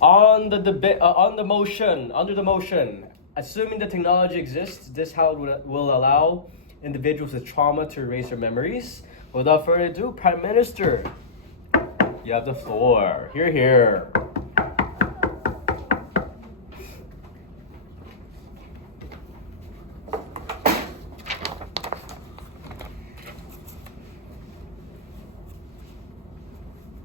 Under the motion, assuming the technology exists, this how it will allow individuals with trauma to erase their memories. Without further ado, Prime Minister, you have the floor. Hear, hear.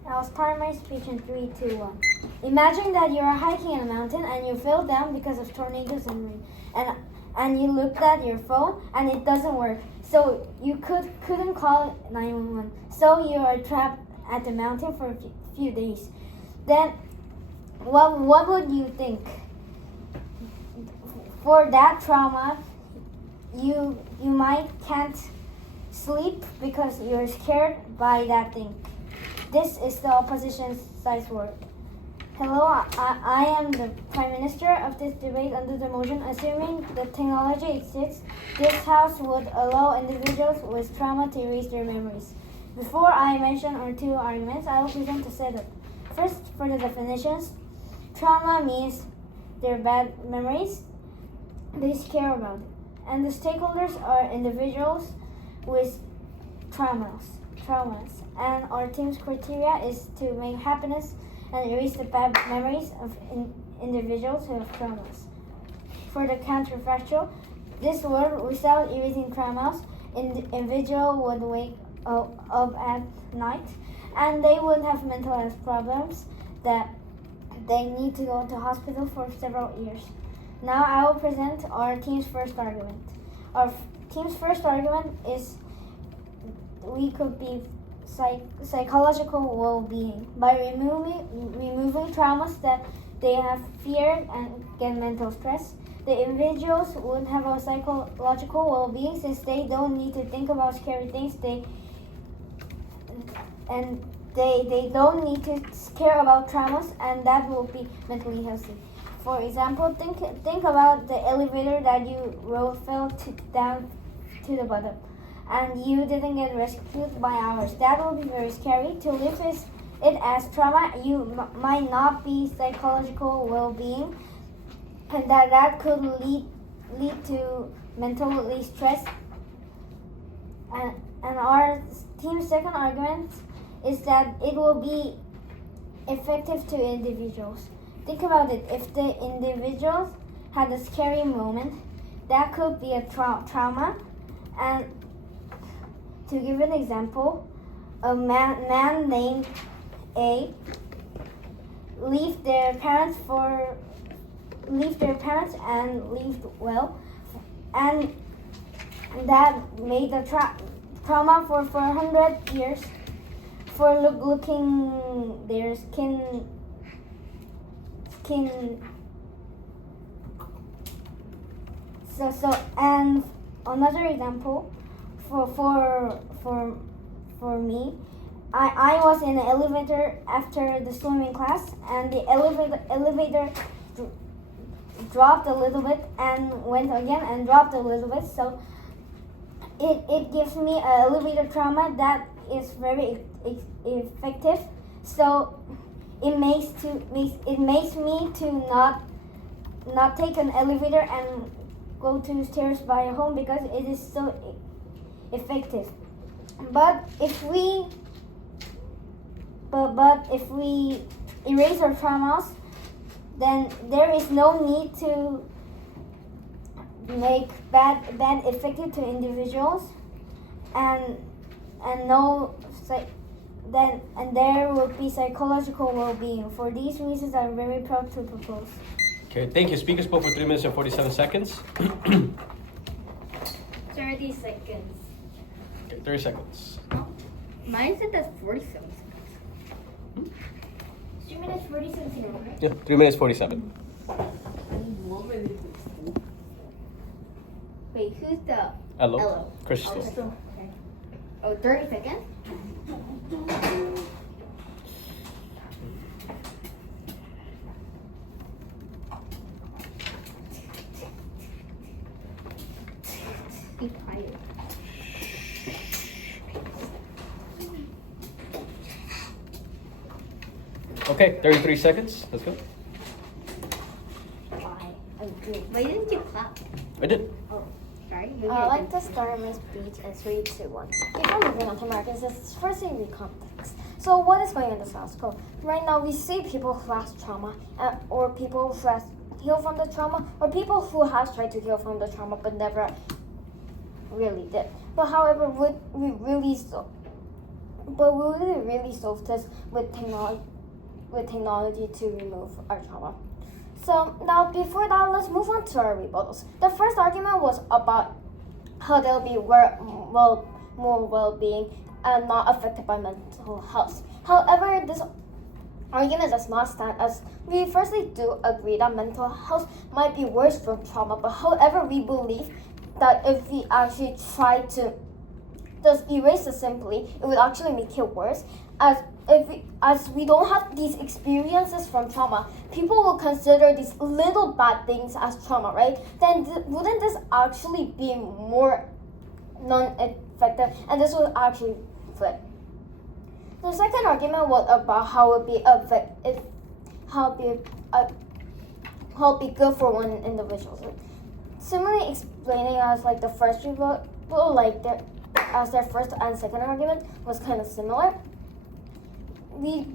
I'll start my speech in 3, 2, 1. Imagine that you are hiking in a mountain and you fell down because of tornadoes and rain. And you looked at your phone and it doesn't work. So you couldn't call 911. So you are trapped at the mountain for a few days. Then what would you think? For that trauma, you might can't sleep because you're scared by that thing. This is the opposition side's word. Hello, I am the Prime Minister of this debate under the motion. Assuming the technology exists, this House would allow individuals with trauma to erase their memories. Before I mention our two arguments, I will present the setup. First, for the definitions, trauma means their bad memories. They care about it. And the stakeholders are individuals with traumas. And our team's criteria is to make happiness and erase the bad memories of individuals who have traumas. For the counterfactual, this world without erasing traumas, individual would wake up at night and they would have mental health problems that they need to go to hospital for several years. Now I will present our team's first argument. Our team's first argument is we could be psychological well-being by removing traumas that they have feared and get mental stress. The individuals would have a psychological well-being since they don't need to think about scary things. They don't need to care about traumas, and that will be mentally healthy. For example, think about the elevator that you fell down to the bottom, and you didn't get rescued by ours. That will be very scary. To live it as trauma, you might not be psychological well-being, and that could lead to mentally stress. And our team's second argument is that it will be effective to individuals. Think about it. If the individuals had a scary moment, that could be a trauma. And to give an example, a man named A left their parents and lived well, and that made a trauma for 100 years for looking their skin. So and another example for me, I was in an elevator after the swimming class, and the elevator dropped a little bit and went again and dropped a little bit. So it gives me an elevator trauma that is very effective. So it makes me to not take an elevator and go to stairs by home because it is so effective. But if we erase our traumas, then there is no need to make bad effective to individuals, and there will be psychological well-being. For these reasons, I'm very proud to propose. Okay, thank you. Speaker spoke for 3 minutes and 47 seconds. 30 seconds. Okay, 30 seconds. Oh, mine said that's 47 seconds. 3 minutes 47 seconds, right? Yeah, 3 minutes 47. Wait, who's the Hello. Crystal. Okay. Oh, 30 seconds? Be quiet. Okay, 33 seconds. Let's go. Why didn't you clap? I did. Oh, sorry. Maybe I'd I like didn't. to start my speech in 3, 2, 1. Before moving on to Americans, let's firstly read context. So what is going on in the South Pole? Right now we see people who have trauma, or people who have healed from the trauma, or people who have tried to heal from the trauma but never really did. But however, would we really solve this with technology to remove our trauma? So now before that, let's move on to our rebuttals. The first argument was about how they'll be more well-being and not affected by mental health. However, this argument does not stand, as we firstly do agree that mental health might be worse from trauma, but however, we believe that if we actually try to just erase it simply, it would actually make it worse, as we don't have these experiences from trauma. People will consider these little bad things as trauma, right? Then wouldn't this actually be more non-effective, and this would actually flip. The second argument was about how it be good for one individual. Similarly explaining as like the first rebuttal, as their first and second argument was kind of similar. We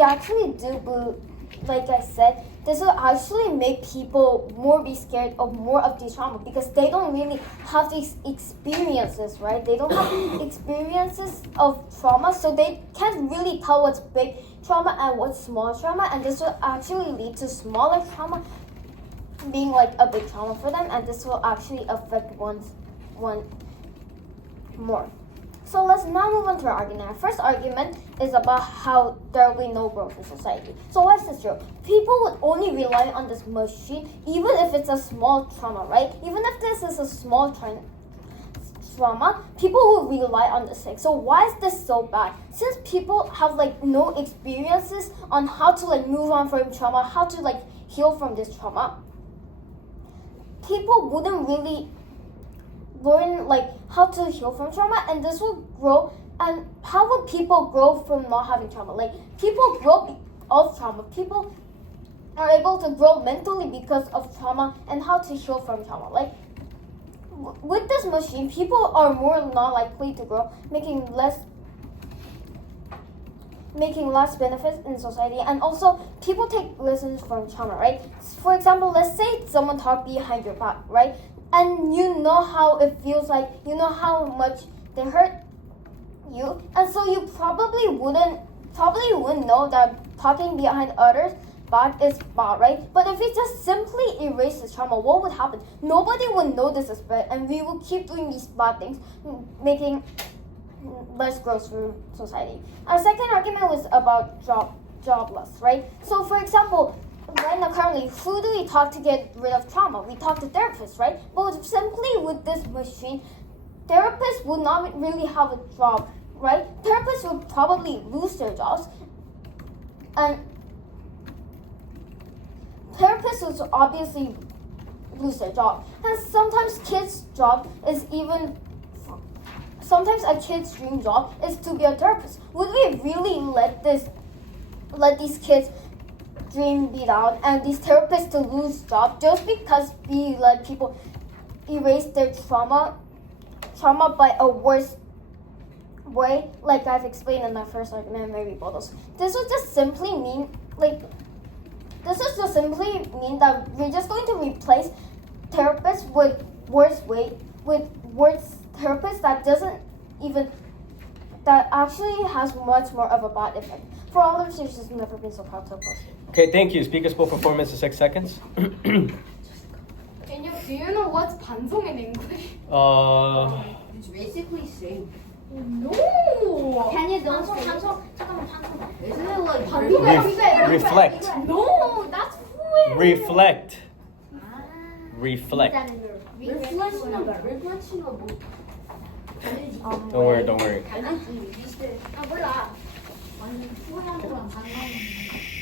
actually do believe, like I said, this will actually make people more be scared of more of these trauma because they don't really have these experiences, right? They don't have experiences of trauma, so they can't really tell what's big trauma and what's small trauma, and this will actually lead to smaller trauma being like a big trauma for them, and this will actually affect one more. So let's now move on to our argument. Our first argument is about how there will be no growth in society. So why is this true? People would only rely on this machine even if it's a small trauma, right? Even if this is a small trauma, people will rely on this thing. So why is this so bad? Since people have like no experiences on how to like move on from trauma, how to like heal from this trauma, people wouldn't really learn like how to heal from trauma, and this will grow. And how would people grow from not having trauma? Like people grow of trauma. People are able to grow mentally because of trauma and how to heal from trauma. Like with this machine, people are more not likely to grow, making less benefits in society, and also people take lessons from trauma, right? For example, let's say someone talked behind your back, right? And you know how it feels like, you know how much they hurt you, and so you probably wouldn't know that talking behind others' back is bad, right? But if we just simply erase this trauma, what would happen? Nobody would know this is bad, and we will keep doing these bad things, making less growth for society. Our second argument was about jobless, right? So for example, right now currently, who do we talk to get rid of trauma? We talk to therapists, right? But simply with this machine, therapists would not really have a job, right? Therapists would probably lose their jobs, and therapists would obviously lose their job. And sometimes a kid's dream job is to be a therapist. Would we really let these kids' dream be down and these therapists to lose jobs just because we let people erase their trauma by a worse way, like I've explained in my first argument and my rebuttals? This would just simply mean that we're just going to replace therapists with worse therapists that actually has much more of a bad effect. For all of us, there's just never been so proud to oppose. Okay, thank you. Speaker spoke performance in 6 seconds. Do you know what's 반송 in English? It's basically same. No. Can you don't say? 잠깐만. Isn't it like Reflect. No, that's weird. Reflect. Reflect. reflection of Don't worry, don't worry. 몰라.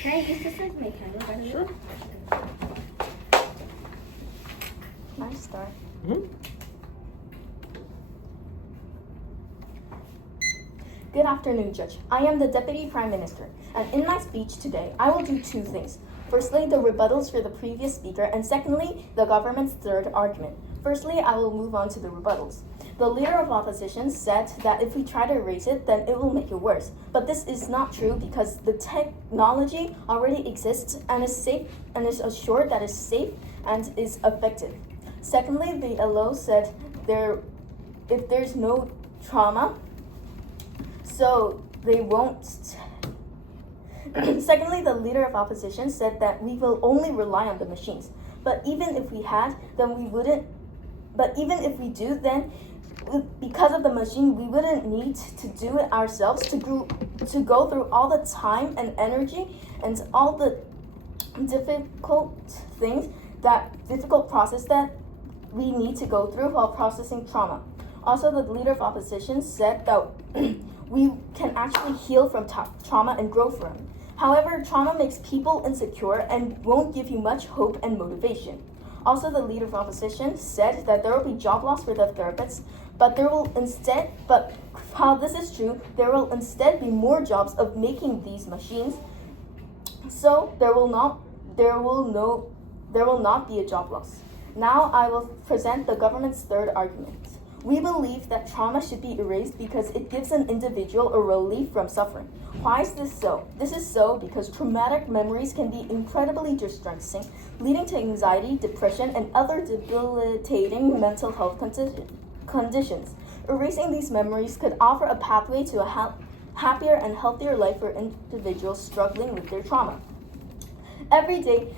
Can I use this as my camera? Sure. I start. Mm-hmm. Good afternoon, Judge. I am the Deputy Prime Minister, and in my speech today, I will do two things. Firstly, the rebuttals for the previous speaker, and secondly, the government's third argument. Firstly, I will move on to the rebuttals. The leader of opposition said that if we try to erase it, then it will make it worse. But this is not true because the technology already exists and is safe and is assured that it's safe and is effective. Secondly, the LO said if there's no trauma, so they won't. Secondly, the leader of opposition said that we will only rely on the machines. But even if we had, then we wouldn't. But even if we do, then because of the machine, we wouldn't need to do it ourselves to go through all the time and energy and all the difficult process that we need to go through while processing trauma. Also, the leader of opposition said that we can actually heal from trauma and grow from it. However, trauma makes people insecure and won't give you much hope and motivation. Also, the leader of opposition said that there will be job loss for the therapists, but while this is true, there will instead be more jobs of making these machines. So there will not be a job loss. Now I will present the government's third argument. We believe that trauma should be erased because it gives an individual a relief from suffering. Why is this so? This is so because traumatic memories can be incredibly distressing, leading to anxiety, depression, and other debilitating mental health conditions. Erasing these memories could offer a pathway to a happier and healthier life for individuals struggling with their trauma. Every day,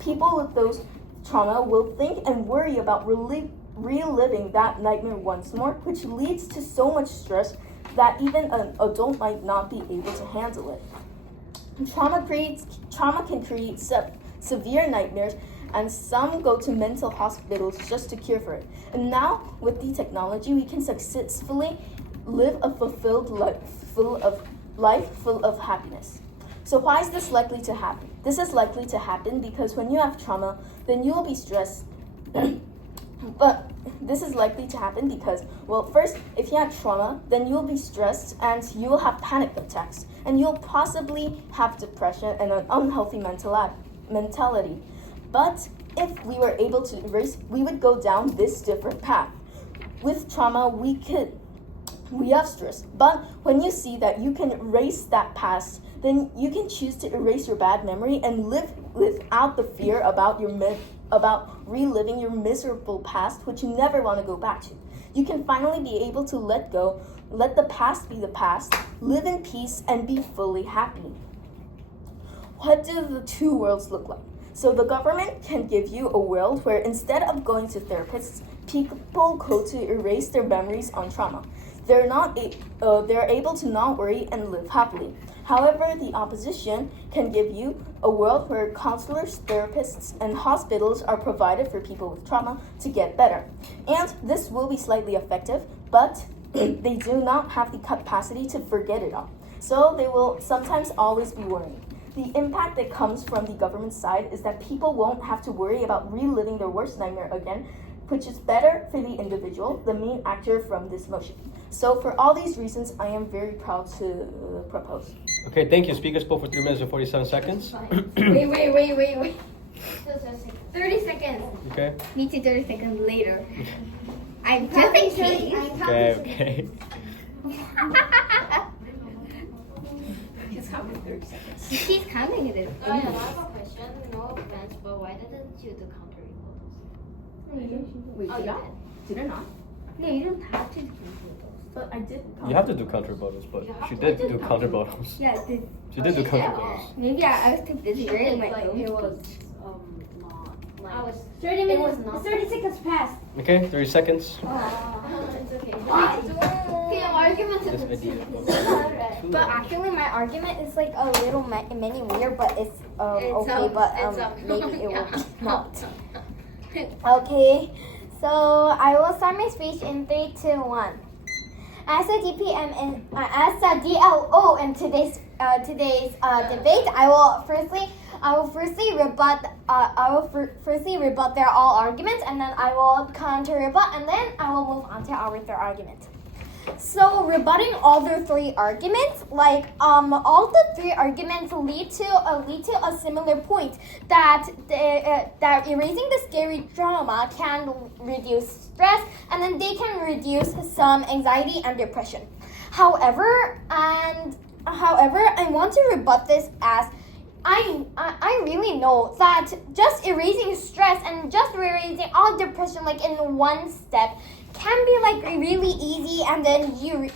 people with those trauma will think and worry about reliving that nightmare once more, which leads to so much stress that even an adult might not be able to handle it. Trauma can create severe nightmares, and some go to mental hospitals just to cure for it. And now, with the technology, we can successfully live a fulfilled life full of happiness. So why is this likely to happen? This is likely to happen because when you have trauma, then you will be stressed. But this is likely to happen because, well, first, if you have trauma, then you will be stressed and you will have panic attacks. And you'll possibly have depression and an unhealthy mentality. But if we were able to erase, we would go down this different path. With trauma, we have stress. But when you see that you can erase that past, then you can choose to erase your bad memory and live without the fear about reliving your miserable past, which you never want to go back to. You can finally be able to let go, let the past be the past, live in peace, and be fully happy. What do the two worlds look like? So the government can give you a world where instead of going to therapists, people go to erase their memories on trauma. They're able to not worry and live happily. However, the opposition can give you a world where counselors, therapists, and hospitals are provided for people with trauma to get better. And this will be slightly effective, but they do not have the capacity to forget it all. So they will sometimes always be worrying. The impact that comes from the government side is that people won't have to worry about reliving their worst nightmare again, which is better for the individual, the main actor from this motion. So for all these reasons, I am very proud to propose. Okay, thank you. Speaker spoke for 3 minutes and 47 seconds. Wait. 30 seconds. Okay. Me too, 30 seconds later. I'm just in case. Okay. She's counting 30 seconds. She's counting it. I have a question. No offense, but why didn't you do counter rebuttals? Wait, Oh, did I not? No, you don't have to do rebuttals. But I did. You have to do counter bottles, but she did do counter bottles. Yeah, I did. She did do counter bottles. Maybe I was too busy writing my Like, own. it was not like I was 30 it minutes. was not 30 seconds passed. Okay, 30 seconds. it's okay. Okay, argument This idea. But actually, my argument is like a little mini weird, but it's okay. But maybe it will not. Okay, so I will start my speech in 3, 2, 1. As a DPM and as a DLO in today's debate, I will firstly rebut their all arguments, and then I will counter rebut, and then I will move on to our third argument. So rebutting all the three arguments, all the three arguments lead to a similar point that that erasing the scary trauma can reduce stress, and then they can reduce some anxiety and depression. However, I want to rebut this as I really know that just erasing stress and just erasing all depression like in one step can be like really easy, and then you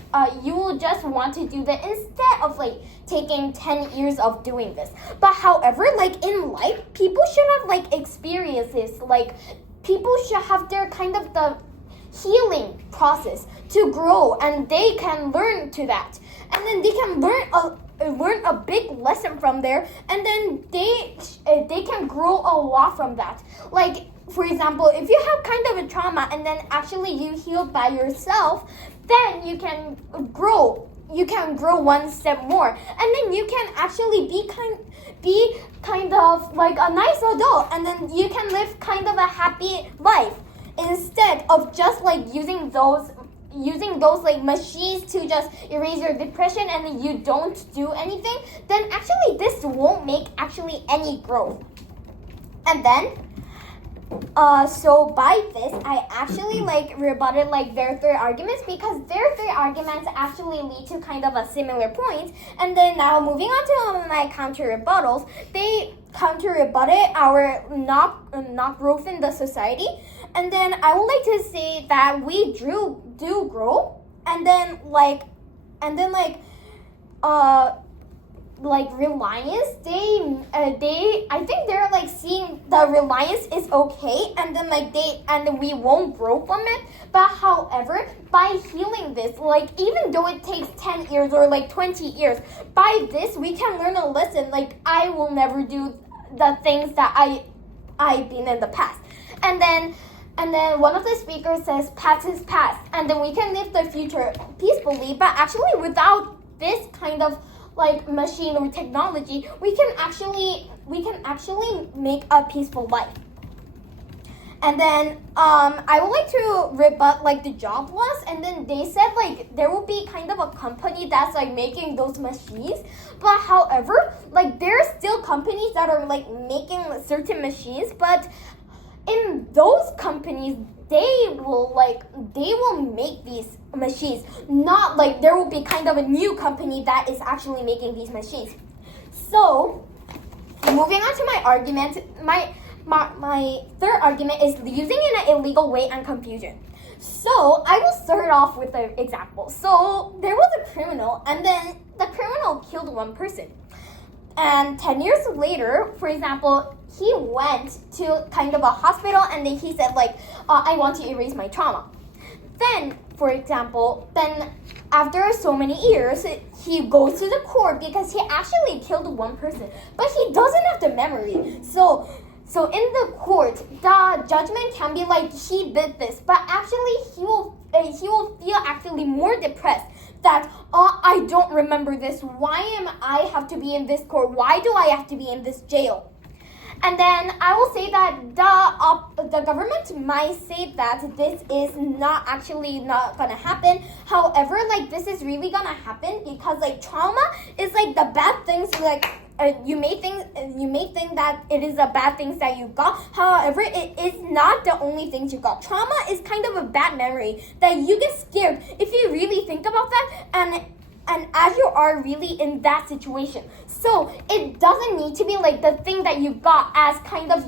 will just want to do that instead of like taking 10 years of doing this. But however, like in life, people should have like experiences, like people should have their kind of the healing process to grow, and they can learn to that, and then they can learn a big lesson from there, and then they can grow a lot from that. Like for example, if you have kind of a trauma and then actually you heal by yourself, then you can grow one step more, and then you can actually be kind of like a nice adult, and then you can live kind of a happy life instead of just like using those like machines to just erase your depression and then you don't do anything. Then actually this won't make actually any growth. And then so by this, I actually like rebutted like their three arguments, because their three arguments actually lead to kind of a similar point. And then now moving on to my counter rebuttals, they counter rebutted our not growth in the society. And then I would like to say that we do grow, and then Reliance, I think they're like seeing the Reliance is okay, and then we won't grow from it. But however, by healing this, like even though it takes 10 years or like 20 years, by this we can learn a lesson. Like I will never do the things that I've been in the past. And then one of the speakers says past is past, and then we can live the future peacefully. But actually without this kind of like machine or technology, we can actually make a peaceful life. And then I would like to rebut like the job loss, and then they said like there will be kind of a company that's like making those machines. But however, like there are still companies that are like making certain machines, but in those companies they will make these machines, not like there will be kind of a new company that is actually making these machines. So moving on to my argument, my third argument is using in an illegal way and confusion. So I will start off with an example. So there was a criminal, and then the criminal killed one person. And 10 years later, for example, he went to kind of a hospital, and then he said like, I want to erase my trauma. Then, for example, after so many years, he goes to the court because he actually killed one person, but he doesn't have the memory. So in the court, the judgment can be like he did this, but actually he will feel actually more depressed that I don't remember this. Why am I have to be in this court? Why do I have to be in this jail? And then I will say that the government might say that this is not gonna happen. However, like this is really gonna happen, because like trauma is like the bad things like. You may think that it is the bad things that you got. However, it is not the only things you got. Trauma is kind of a bad memory that you get scared if you really think about that, and as you are really in that situation. So it doesn't need to be like the thing that you got as kind of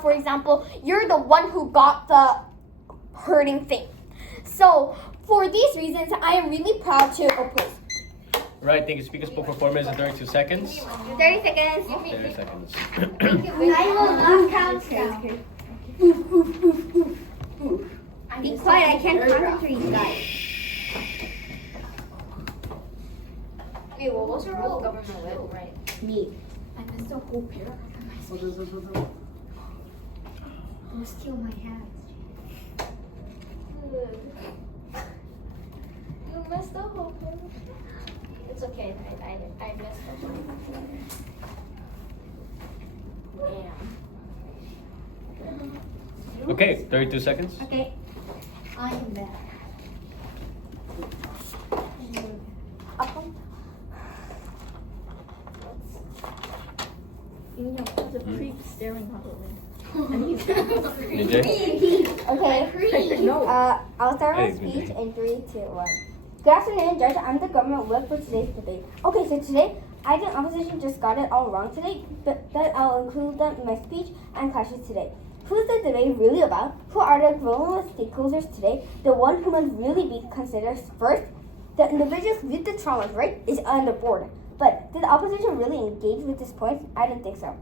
for example, you're the one who got the hurting thing. So for these reasons, I am really proud to oppose. Right, thank you. Speaker spoke for 4 minutes and 32 seconds. 30 seconds. 30 seconds. I will not count. Be quiet, I can't concentrate, guys. Wait, what was your role? Government with, right? Me. I missed a whole paragraph of my speech. Almost killed my hands. You messed the whole thing. It's okay. I messed the whole thing. Damn. Okay, 32 seconds. Okay. I am back. 그냥 as a creep staring out the window. And he's Ninja? Okay. no. I'll start my Hey, speech Mindy. in 3, 2, 1. Good afternoon, Judge. I'm the government whip for today's debate. Okay, so today, I think opposition just got it all wrong today, but I'll include them in my speech and clashes today. Who's the debate really about? Who are the relevant stakeholders today? The one who must really be considered first? The individuals with the traumas, right, is on the board. But did the opposition really engage with this point? I don't think so.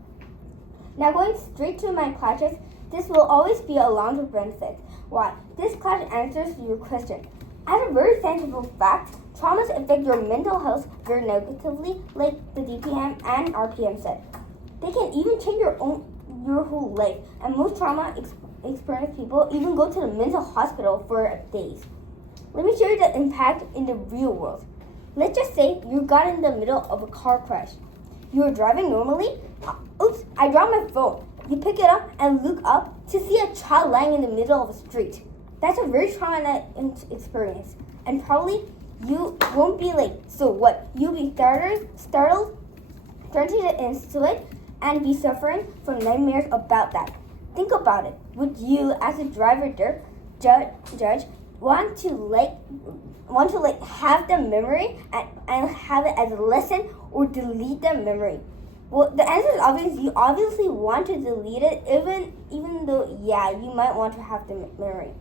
Now going straight to my clashes, this will always be a long benefit. Why? This clash answers your question. As a very sensible fact, traumas affect your mental health very negatively, like the DPM and RPM said. They can even change your whole life, and most trauma experienced people even go to the mental hospital for days. Let me show you the impact in the real world. Let's just say you got in the middle of a car crash. You were driving normally. Oops, I dropped my phone. You pick it up and look up to see a child lying in the middle of a street. That's a very traumatic experience. And probably you won't be like, so what? You'll be startled, threatened into it, and be suffering from nightmares about that. Think about it. Would you, as a driver judge, want to have the memory and have it as a lesson, or delete the memory? Well, the answer is obvious. You obviously want to delete it, even though, yeah, you might want to have the memory.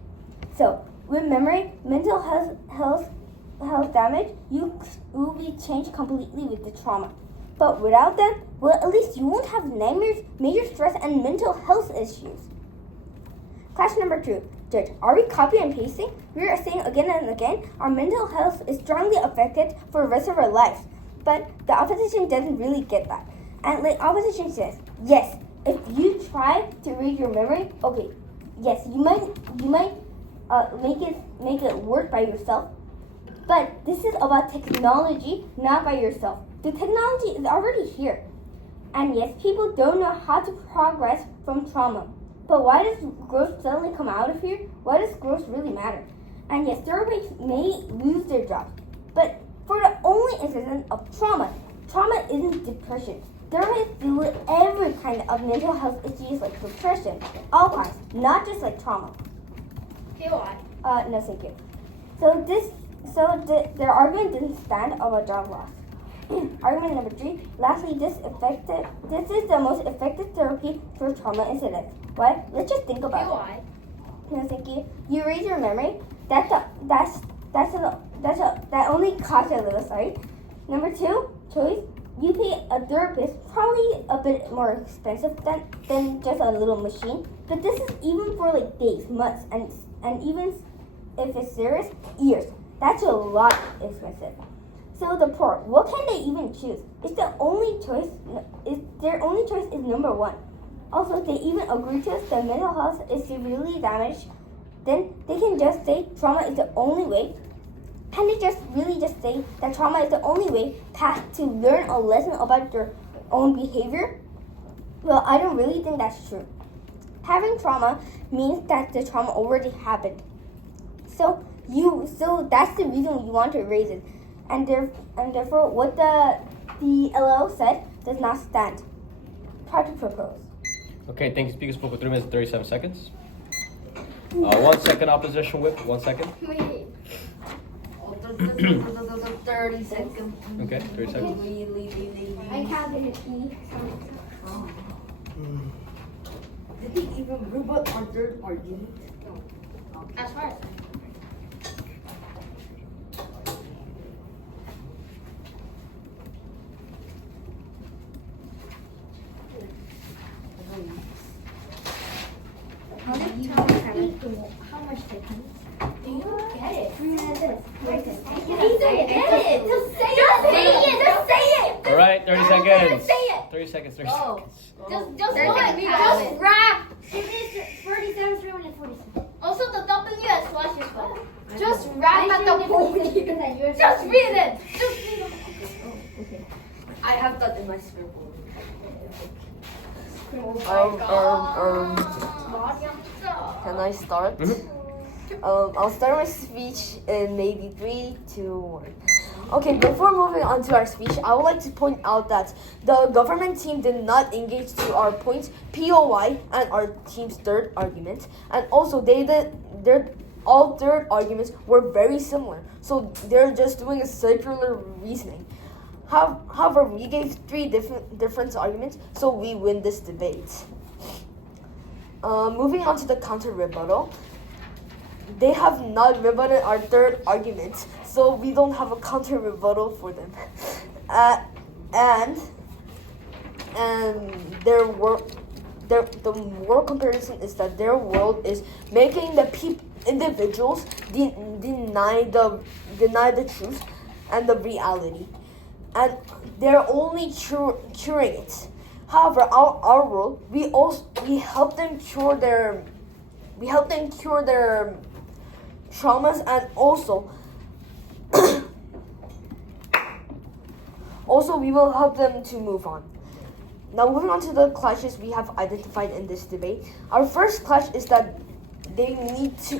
So, with memory, mental health damage, you will be changed completely with the trauma. But without them, well, at least you won't have nightmares, major stress, and mental health issues. Question number 2. Judge, are we copy and pasting? We are saying again and again, our mental health is strongly affected for the rest of our lives. But the opposition doesn't really get that. And the opposition says, yes, if you try to read your memory, okay, yes, you might make it work by yourself. But this is about technology, not by yourself. The technology is already here. And yes, people don't know how to progress from trauma. But why does growth suddenly come out of here? Why does growth really matter? And yes, therapists may lose their jobs. But for the only incident of trauma isn't depression. Therapists deal with every kind of mental health issues like depression, all kinds, not just like trauma. Okay, why? No, thank you. So their argument didn't stand about job loss. Argument number 3. Lastly, this is the most effective therapy for trauma incidents. Why? Let's just think about Okay, it. why? No, thank you. You raise your memory. That only costs a little, sorry. Number 2 choice. You pay a therapist, probably a bit more expensive than just a little machine. But this is even for like days, months, and even if it's serious, years. That's a lot expensive. So the poor, what can they even choose? Their only choice is number 1. Also, they even agree to us that mental health is severely damaged. Then they can just say trauma is the only way. Can they just say that trauma is the only way path to learn a lesson about their own behavior? Well, I don't really think that's true. Having trauma means that the trauma already happened. So that's the reason you want to erase it. And therefore what the LO said does not stand. Try to propose. Okay, thank you. Speaker spoke for 3 minutes and 37 seconds. 1 second opposition whip. 1 second. Wait. 30 seconds. Okay, 30 seconds. I counted it. Did they even rebut our third argument? As far as how much they can? Do you get it? You get it. Just say it. Just say it. All right, 30 seconds. Say it. 30 seconds. 30 Go. seconds. Just what? Just rap. It is 47, 347. Also, the W as flash is fun. Just rap at the point. Just read it. Just read it. Okay. I have that in my scribble. Can I start? Mhm. I'll start my speech in maybe 3, 2, 1. Okay, before moving on to our speech, I would like to point out that the government team did not engage to our points, POI, and our team's third argument. And also, all third arguments were very similar. So they're just doing a circular reasoning. However, we gave three different arguments, so we win this debate. Moving on to the counter rebuttal. They have not rebutted our third argument, so we don't have a counter rebuttal for them. And the moral comparison is that their world is making the individuals deny the truth and the reality, and they're only curing it. However, our world, we help them cure their traumas, and also we will help them to move on. Now, moving on to the clashes we have identified in this debate. Our first clash is that they need to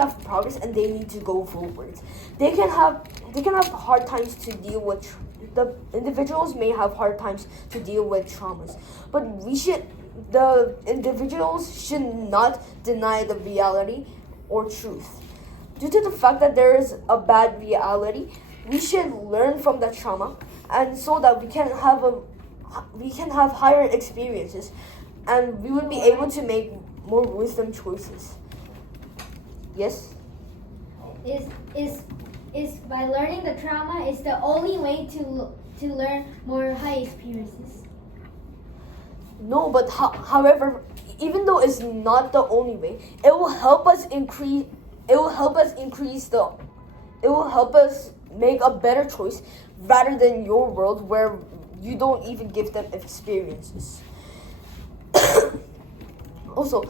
have progress and they need to go forward. They can have hard times to deal with. The individuals may have hard times to deal with traumas, but the individuals should not deny the reality or truth. Due to the fact that there is a bad reality, we should learn from that trauma, and so that we can have higher experiences, and we will be able to make more wisdom choices. Yes? Is by learning the trauma is the only way to learn more high experiences. No, but however, even though it's not the only way, it will help us make a better choice rather than your world where you don't even give them experiences. Also,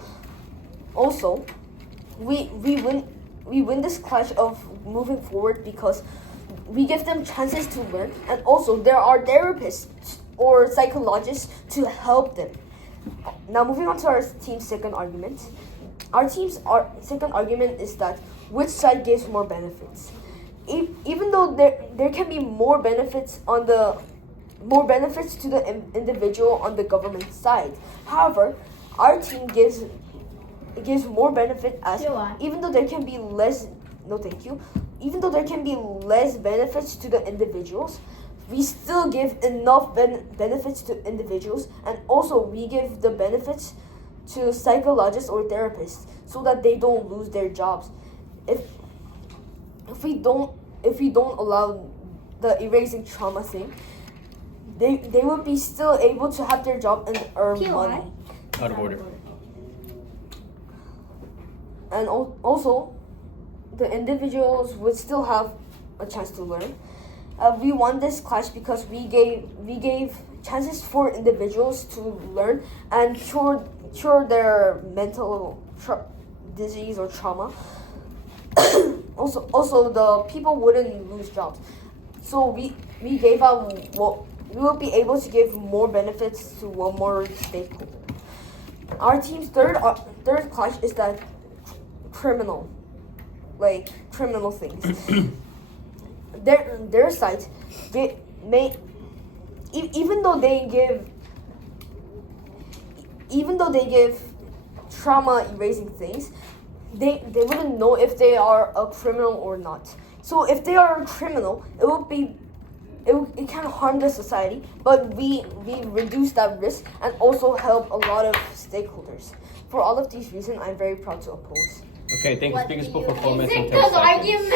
we win this clash of moving forward because we give them chances to learn, and also there are therapists or psychologists to help them. Now, moving on to our team's second argument. Our team's second argument is that which side gives more benefits. Even though there can be more benefits to the individual on the government side, however, our team gives more benefit as even though there can be less. No, thank you. Even though there can be less benefits to the individuals, we still give enough benefits to individuals, and also we give the benefits to psychologists or therapists so that they don't lose their jobs. If we don't allow the erasing trauma thing, they will be still able to have their job and earn money. Out of order. And also, the individuals would still have a chance to learn. We won this clash because we gave chances for individuals to learn and cure their mental disease or trauma. also, the people wouldn't lose jobs. So we will be able to give more benefits to one more stakeholder. Our team's third clash is that criminal things. Their side, even though they give trauma erasing things, they wouldn't know if they are a criminal or not. So if they are a criminal, it can harm the society, but we reduce that risk and also help a lot of stakeholders. For all of these reasons, I'm very proud to oppose. Okay, thank you, speakers, for 4 minutes and 10 Those seconds. arguments.